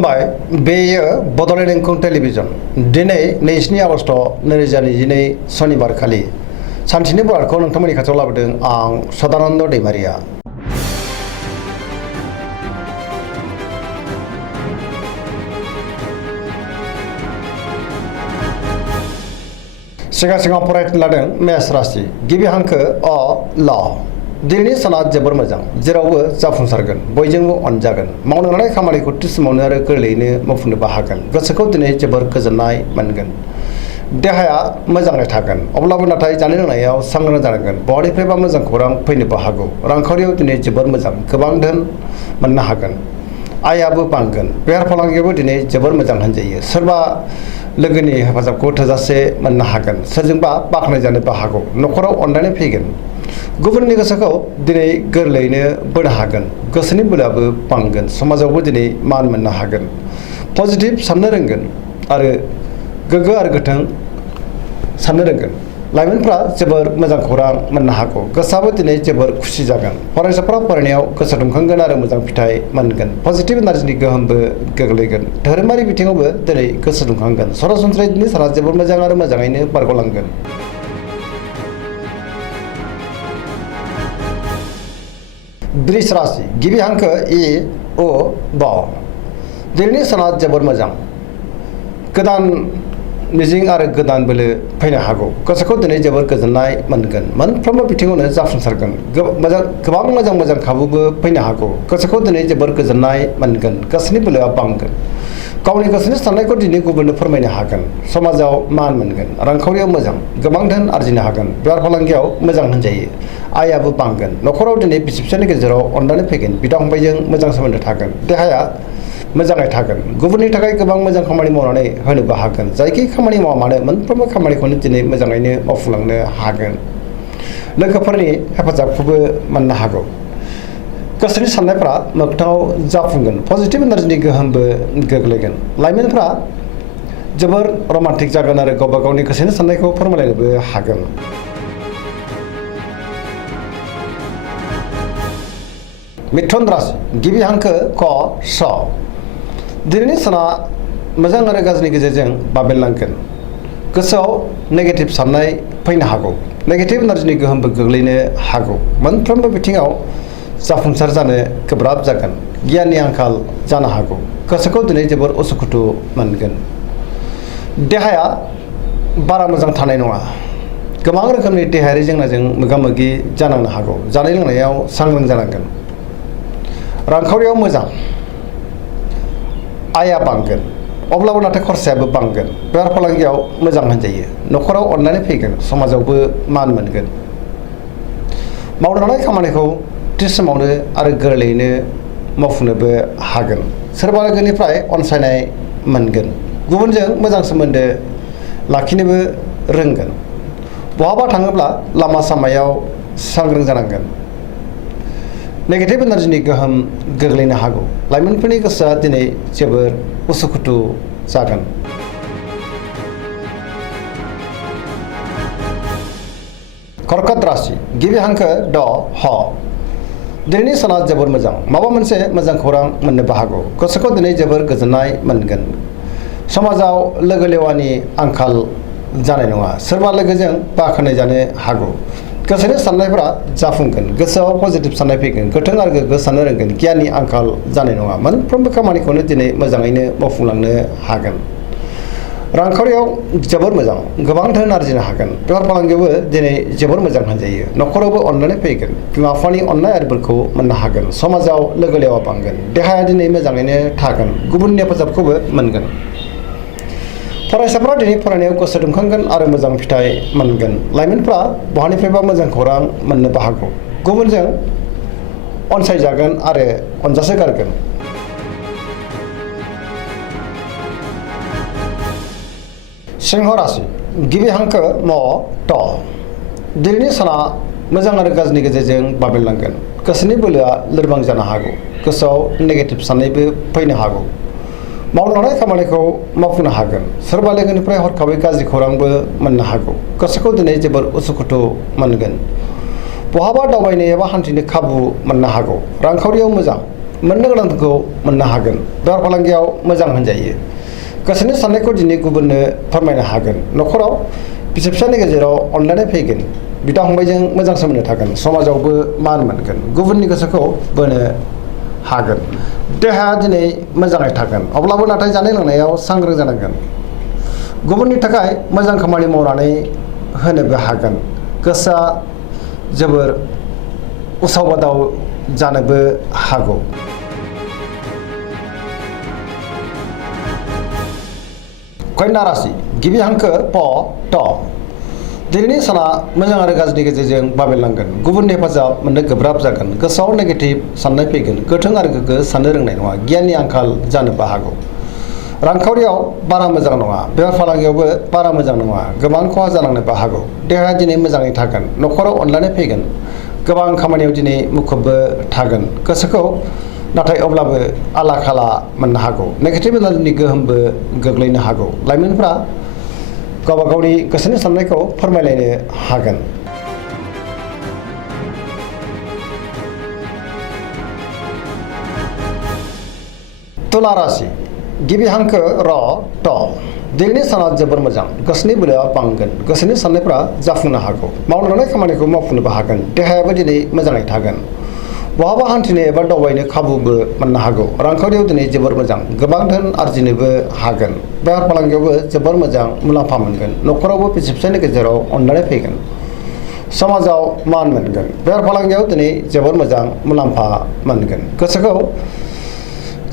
खुलुमबाय बेयो बड'लेण्ड इंखं टेलिभिजन दिनै 22 आगस्ट 2022 शनिबार खालि सानसेनि बुलाडखौ नोंथांमोननि खाथियाव लाबोदों आं सदानन्द दैमारिया। सिगां फरायनो लादों मेष राशि गिबि हांखो अ ल दिनैनि साना जोबोर मोजां जेरावबो जाफुंसारगोन बयजोंबो अनजागोन मावनो लानाय खामानिखौ थि समावनो आरो गोरलैयैनो मावफुंनोबो हागोन गोसोखौ दिनै जोबोर गोजोननाय मोनगोन देहाया मोजाङै थागोन अब्लाबो नाथाय जानाय लोंनायाव सांग्रां जानांगोन बहानिफ्रायबा मोजां खौरां फैनोबो हागौ रांखावरियाव दिनै जोबोर मोजां गोबां धोन मोननो हागोन आयाबो बांगोन बेफार फालांगियावबो दिनै जोबोर मोजां होनजायो सोरबा लोगोनि हेफाजाबखौ थोजासे मोननो हागोन सोरजोंबा बाख्नायजानोबो हागौ न'खराव अननानै फैगोन गुबुननि गोसोखौ दिनै गोरलैयैनो बोनो हागोन गोसोनि बोलोआबो बांगोन समाजावबो दिनै मान मोननो हागोन पजिटिभ साननो रोंगोन आरो गोग्गो आरो गोथों साननो रोंगोन लाइमोनफ्रा जोबोर मोजां खौरां मोननो हागौ गोसोआबो दिनै जोबोर खुसि जागोन फरायसाफोरा फरायनायाव गोसो दुंखांगोन आरो मोजां फिथाइ मोनगोन पजिटिभ एनार्जिनि गोहोमबो गोग्लैगोन धोरोमारि बिथिङावबो दिनै गोसो दुंखांगोन सरासनस्रायै दिनै साना जोबोर मोजां आरो मोजाङैनो बारग'लांगोन। वृष राशि गिबि हांखो इ अ ब दिनैनि साना जोबोर मोजां गोदान मिजिं आरो गोदान बोलो फैनो हागौ गोसोखौ दिनै जोबोर गोजोननाय मोनगोन मोनफ्रोमबो बिथिङावनो जाफुंसारगोन गोबां मोजां खाबुबो फैनो हागौ गोसोखौ दिनै जोबोर गोजोननाय मोनगोन गोसोनि बोलोआ बांगोन गावनि गोसोनि साननायखौ दिनै गुबुननो फोरमायनो हागोन समाजाव मान मोनगोन रांखावरियाव मोजां गोबां धोन आरजिनो हागोन बेफार फालांगियाव मोजां होनजायो आयाबो बांगोन न'खराव दिनै बिसि फिसायनि गेजेराव अननानै फैगोन बिदा फंबायजों मोजां सोमोन्दो थागोन देहाया मोजाङै थागोन गुबुननि थाखाय गोबां मोजां खामानि मावनानै होनोबो हागोन जायखि खामानि मावा मानो मोनफ्रोमबो खामानिखौनो दिनै मोजाङैनो मावफुंलांनो हागोन लोगोफोरनि हेफाजाबखौबो मोननो हागौ गोसोनि साननायफ्रा मोगथाङाव जाफुंगोन पजिटिभ एनार्जिनि गोहोमबो गोग्लैगोन लाइमोनफ्रा जोबोर रमान्टिक जागोन आरो गावबा गावनि गोसोनि साननायखौ फोरमायलायनोबो हागोन। मिथुन राशि गिबि हांखो क स दिनैनि साना मोजां आरो गाज्रिनि गेजेरजों बाबेनलांगोन गोसोआव नेगेटिभ साननाय फैनो हागौ नेगेटिभ एनार्जिनि गोहोमबो गोग्लैनो हागौ मोनफ्रोमबो बिथिङाव जाफुंसार जानो गोब्राब जागोन गियाननि आंखाल जानो हागौ गोसोखौ दिनै जोबोर उसुखुथु मोनगोन देहाया बारा मोजां थानाय नङा गोबां रोखोमनि देहायारि जेंनाजों मोगा मोगि जानांनो हागौ जानाय लोंनायाव सांग्रां जानांगोन रांखावरियाव मोजां आया बांगोन अब्लाबो नाथाय खरसायाबो बांगोन बेफार फालांगियाव मोजां होनजायो न'खराव अननानै फैगोन समाजावबो मान मोनगोन मावनो लानाय खामानिखौ थि समावनो आरो गोरलैयैनो मावफुंनोबो हागोन सोरबा लोगोनिफ्राय अनसायनाय मोनगोन गुबुनजों मोजां सोमोन्दो लाखिनोबो रोंगोन बहाबा थाङोब्ला लामा सामायाव सांग्रां जानांगोन नेगेटिभ एनार्जिनि गोहोम गोग्लैनो हागौ लाइमोनफोरनि गोसोआ दिनै जोबोर उसुखुथु जागोन। कर्कट राशि गिबि हांखो ड ह दिनैनि साना जोबोर मोजां माबा मोनसे मोजां खौरां मोननोबो हागौ गोसोखौ दिनै जोबोर गोजोननाय मोनगोन समाजाव लोगो लेवानि आंखाल जानाय नङा सोरबा लोगोजों बाख्नाय जानो हागौ गोसोनि साननायफोरा जाफुंगोन गोसोआव पजिटिभ साननाय फैगोन गोथों आरो गोग्गो साननो रोंगोन गियाननि आंखाल जानाय नङा मोनफ्रोमबो खामानिखौनो दिनै मोजाङैनो मावफुंलांनो हागोन रांखावरियाव जोबोर मोजां गोबां धोन आरजिनो हागोन बेफार फालांगियावबो दिनै जोबोर मोजां होनजायो न'खरावबो अननानै फैगोन बिमा बिफानि अननाय आरिफोरखौ मोननो हागोन समाजाव लोगो लेवा बांगोन देहाया दिनै मोजाङैनो थागोन गुबुननि हेफाजाबखौबो मोनगोन फरायसाफोरा दिनै फरायनायाव गोसो दुंखांगोन आरो मोजां फिथाइ मोनगोन लाइमोनफ्रा बहानिफ्रायबा मोजां खौरां मोननोबो हागौ गुबुनजों अनसायजागोन आरो अनजासो गारगोन। सिंह राशि गिबि हांखो म ट दिनैनि साना मोजां आरो गाज्रिनि गेजेरजों बाबेनलांगोन गोसोनि बोलोआ लोरबां जानो हागौ गोसोआव नेगेटिभ साननायबो फैनो हागौ मावनो लानाय खामानिखौ मावफुंनो हागोन सोरबा लोगोनिफ्राय हरखाबै गाज्रि खौरांबो मोननो हागौ गोसोखौ दिनै जोबोर उसुखुथु मोनगोन बहाबा दावबायनो एबा हान्थिनो खाबु मोननो हागौ रांखावरियाव मोजां मोननो गोनांखौ मोननो हागोन। बेफार फालांगियाव मोजां होनजायो। गोसोनि साननायखौ दिनै गुबुननो फोरमायनो हागोन। न'खराव बिसि फिसायनि गेजेराव अनलायनाय फैगोन। बिदा फंबायजों मोजां सोमोन्दो थागोन। समाजावबो मान मोनगोन। गुबुननि गोसोखौ बोनो हागोन। देहाया दिनै मोजाङै थागोन। अब्लाबो नाथाय जानाय लोंनायाव सांग्रां जानांगोन। गुबुननि थाखाय मोजां खामानि मावनानै होनोबो हागोन। गोसोआ जोबोर उसाव बादाव जानोबो हागौ। कन्या राशि गिबि हांखो प ट। दिनैनि साना मोजां आरो गाज्रिनि गेजेरजों बाबेनलांगोन। गुबुननि हेफाजाब मोननो गोब्राब जागोन। गोसोआव नेगेटिभ साननाय फैगोन। गोथों आरो गोग्गो साननो रोंनाय नङा। गियाननि आंखाल जानोबो हागौ। रांखावरियाव बारा मोजां नङा। बेफार फालांगियावबो बारा मोजां नङा। गोबां खहा जालांनोबो हागौ। देहाया दिनै मोजाङै थागोन। न'खराव अनलायनाय फैगोन। गोबां खामानियाव दिनै मुखुबबो थागोन। गोसोखौ नाथाय अब्लाबो आला खाला मोननो हागौ। नेगेटिभ एनार्जिनि गोहोमबो गोग्लैनो हागौ। लाइमोनफ्रा गावबा गावनि गोसोनि साननायखौ फोरमायलायनो हागोन। तुला राशि गिबि हांखो र ट। दिनैनि साना जोबोर मोजां। गोसोनि बोलोआ बांगोन। गोसोनि साननायफ्रा जाफुंनो हागौ। मावनो लानाय खामानिखौ मावफुंनोबो हागोन। देहायाबो दिनै मोजाङै थागोन। बहाबा हान्थिनो एबा दावबायनो खाबुबो मोननो हागौ। रांखावरियाव दिनै जोबोर मोजां। गोबां धोन आरजिनोबो हागोन। बेफार फालांगियावबो जोबोर मोजां मुलाम्फा मोनगोन। न'खरावबो बिसि फिसायनि गेजेराव अनलायनाय फैगोन। समाजाव मान मोनगोन। बेफार फालांगियाव दिनै जोबोर मोजां मुलाम्फा मोनगोन। गोसोखौ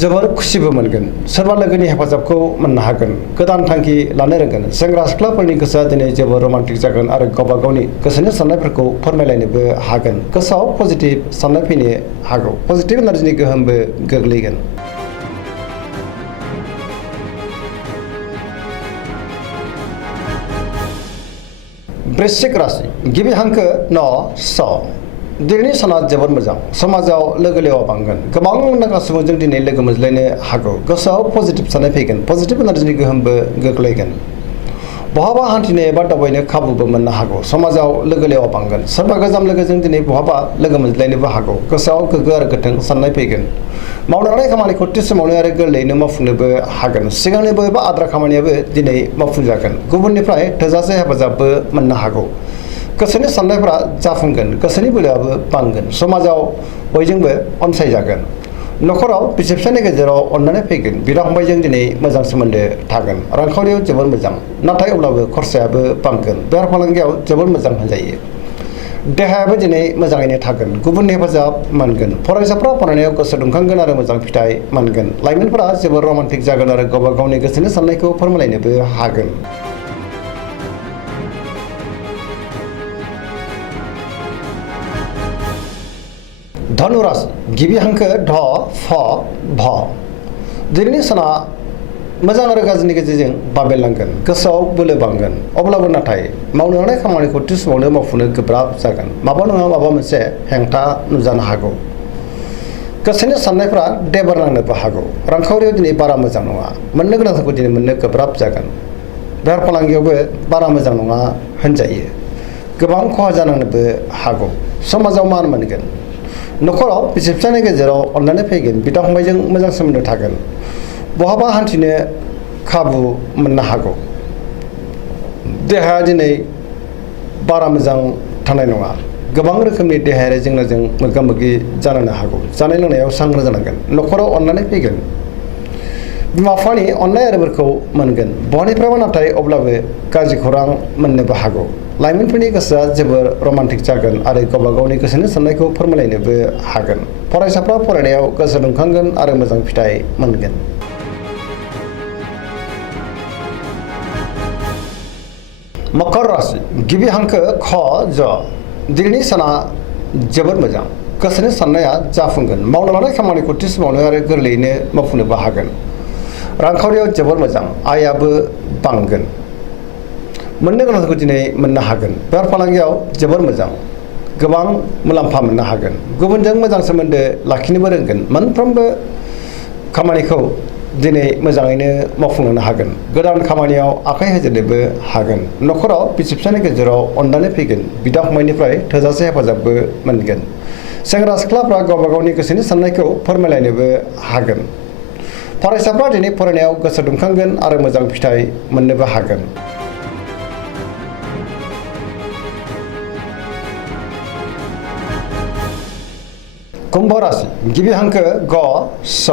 जोबोर खुसिबो मोनगोन। सोरबा लोगोनि हेफाजाबखौ मोननो हागोन। गोदान थांखि लानो रोंगोन। सेंग्रा सिख्लाफोरनि गोसोआ दिनै जोबोर रमान्टिक जागोन आरो गावबा गावनि गोसोनि साननायफोरखौ फोरमायलायनोबो हागोन। गोसोआव पजिटिभ साननाय फैनो हागौ। पजिटिभ एनार्जिनि गोहोमबो गोग्लैगोन। वृश्चिक राशि गिबि हांखो न स। दिनैनि साना जोबोर मोजां। समाजाव लोगो लेवा बांगोन। गोबां मुंदांखा सुबुंजों दिनै लोगो मोनज्लायनो हागौ। गोसोआव पजिटिभ साननाय फैगोन। पजिटिभ एनार्जिनि गोहोमबो गोग्लैगोन। बहाबा हान्थिनो एबा दावबायनो खाबुबो मोननो हागौ। समाजाव लोगो लेवा बांगोन। सोरबा गोजाम लोगोजों दिनै बहाबा लोगो मोनज्लायनोबो हागौ। गोसोआव गोग्गो आरो गोथों साननाय फैगोन। मावनो लानाय खामानिखौ थि समावनो आरो गोरलैयैनो मावफुंनोबो हागोन। सिगांनि बबेबा आद्रा खामानियाबो दिनै मावफुंजागोन। गुबुननिफ्राय थोजासे हेफाजाबबो मोननो हागौ। गोसोनि साननायफोरा जाफुंगोन। गोसोनि बोलोआबो बांगोन। समाजाव बयजोंबो अनसायजागोन। न'खराव बिसि फिसायनि गेजेराव अनलायनाय फैगोन। बिदा फंबायजों दिनै मोजां सोमोन्दो थागोन। रांखावरियाव जोबोर मोजां। नाथाय अब्लाबो खरसायाबो बांगोन। बेफार फालांगियाव जोबोर मोजां होनजायो। देहायाबो दिनै मोजाङैनो थागोन। गुबुननि हेफाजाब मोनगोन। फरायसाफ्रा फरायनायाव गोसो दुंखांगोन आरो मोजां फिथाइ मोनगोन। लाइमोनफोरा जोबोर रमान्टिक जागोन आरो गावबा गावनि गोसोनि साननायखौ फोरमायलायनोबो हागोन। धनु राशि गिबि हांखो ध फ भ। दिनैनि साना मोजां आरो गाज्रिनि गेजेरजों बाबेनलांगोन। गोसोआव बोलो बांगोन। अब्लाबो नाथाय मावनो लानाय खामानिखौ थि समावनो मावफुंनो गोब्राब जागोन। माबा नङा माबा मोनसे हेंथा नुजानो हागौ। गोसोनि साननायफ्रा देबार नांनोबो हागौ। रांखावरियाव दिनै बारा मोजां नङा। मोननो गोनांखौ दिनै मोननो गोब्राब जागोन। बेफार फालांगियावबो बारा मोजां नङा होनजायो। गोबां खहा जानांनोबो हागौ। समाजाव मान मोनगोन। न'खराव बिसि फिसायनि गेजेराव अनलायनाय फैगोन। बिदा फंबायजों मोजां सोमोन्दो थागोन। बहाबा हान्थिनो खाबु मोननो हागौ। देहाया दिनै बारा मोजां थानाय नङा। गोबां रोखोमनि देहायारि जेंनाजों मोगा मोगि जानो हागौ। जानाय लोंनायाव सांग्रां जानांगोन। न'खराव अनलायनाय फैगोन। बिमा बिफानि अननाय आरो बोरखौ मोनगोन। बहानिफ्रायबा नाथाय अब्लाबो गाज्रि खौरां मोननोबो हागौ। लाइमोनफोरनि गोसोआ जोबोर रमान्टिक जागोन आरो गावबा गावनि गोसोनि साननायखौ फोरमायलायनोबो हागोन। फरायसाफ्रा फरायनायाव गोसो दुंखांगोन आरो मोजां फिथाइ मोनगोन। मकर राशि गिबि हांखो ख ज। दिनैनि साना जोबोर मोजां। गोसोनि साननाया जाफुंगोन। मावनो लानाय खामानिखौ थि समावनो आरो गोरलैयैनो मावफुंनोबो हागोन। रांखावरियाव जोबोर मोजां। आयाबो बांगोन। मोननो गोनांखौ दिनै मोननो हागोन। बेफार फालांगियाव जोबोर मोजां। गोबां मुलाम्फा मोननो हागोन। गुबुनजों मोजां सोमोन्दो लाखिनोबो रोंगोन। मोनफ्रोमबो खामानिखौ दिनै मोजाङैनो मावफुंनो हागोन। गोदान खामानियाव आखाइ होजेननोबो हागोन। न'खराव बिसि फिसायनि गेजेराव अनलायनाय फैगोन। बिदा फंबायनिफ्राय थोजासे हेफाजाबबो मोनगोन। सेंग्रा सिख्लाफ्रा गावबा गावनि गोसोनि साननायखौ फोरमायलायनोबो हागोन। फरायसाफ्रा दिनै फरायनायाव गोसो दुंखांगोन आरो मोजां फिथाइ मोननोबो हागोन। कुम्भ राशि गिबि हांखो ग स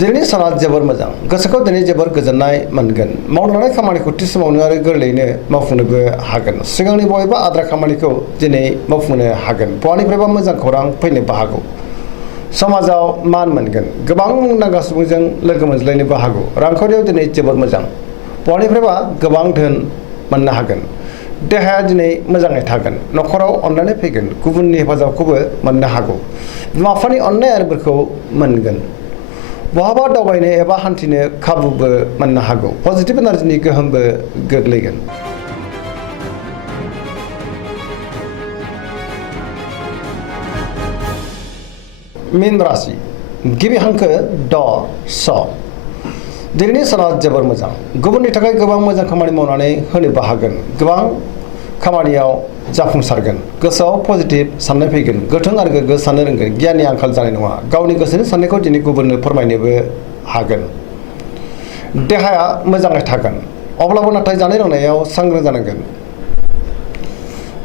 दिनैनि साना जोबोर मोजां। गोसोखौ दिनै जोबोर गोजोननाय मोनगोन। मावनो लानाय खामानिखौ थि समावनो आरो गोरलैयैनो मावफुंनोबो हागोन। सिगांनि बबेबा आद्रा खामानिखौ दिनै मावफुंनो हागोन। बहानिफ्रायबा मोजां खौरां फैनोबो हागौ। समाजाव मान मोनगोन। गोबां मुंदांखा सुबुंजों लोगो मोनज्लायनोबो हागौ। रांखावरियाव दिनै जोबोर मोजां। बहानिफ्रायबा गोबां धोन मोननो हागोन। देहाया दिनै मोजाङै थागोन। न'खराव अननानै फैगोन। गुबुननि हेफाजाबखौबो मोननो हागौ। बिमा बिफानि अननाय आरो बोरखौ मोनगोन। बहाबा दावबायनो एबा हान्थिनो खाबुबो मोननो हागौ। पजिटिभ एनार्जिनि गोहोमबो गोग्लैगोन। मीन राशि गिबि हांखो ड स दिनैनि साना जोबोर मोजां। गुबुननि थाखाय गोबां मोजां खामानि मावनानै होनोबो हागोन। गोबां खामानियाव जाफुंसारगोन। गोसोआव पजिटिभ साननाय फैगोन। गोथों आरो गोग्गो साननो रोंगोन। गियाननि आंखाल जानाय नङा। गावनि गोसोनि साननायखौ दिनै गुबुननो फोरमायनोबो हागोन। देहाया मोजाङै थागोन। अब्लाबो नाथाय जानाय लोंनायाव सांग्रां जानांगोन।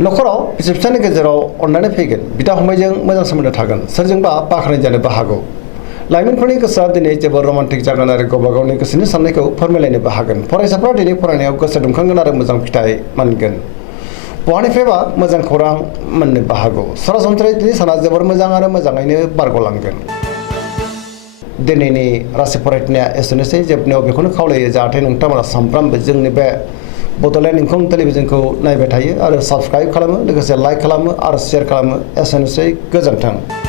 न'खराव बिसि फिसायनि गेजेराव अननानै फैगोन। बिदा फंबायजों मोजां सोमोन्दो थागोन। सोरजोंबा बाख्नाय जानोबो हागौ। लाइमोनफोरनि गोसोआ दिनै जोबोर रमान्टिक जागोन आरो गावबा गावनि गोसोनि साननायखौ फोरमायलायनोबो हागोन। फरायसाफ्रा दिनै फरायनायाव गोसो दुंखांगोन आरो मोजां फिथाइ मोनगोन। बहानिफ्रायबा मोजां खौरां मोननोबो हागौ। सरासनस्रायै दिनै साना जोबोर मोजां आरो मोजाङैनो बारग'लांगोन। दिनैनि राशि फरायनाया एसेनोसै। जोबनायाव बेखौनो खावलायो जाहाथे नोंथांमोना सानफ्रामबो जोंनि बे बड'लेण्ड इंखं टेलिभिजनखौ नायबाय थायो आरो साबस्क्राइब खालामो, लोगोसे लाइक खालामो आरो शेयार खालामो। एसेनोसै, गोजोन्थों।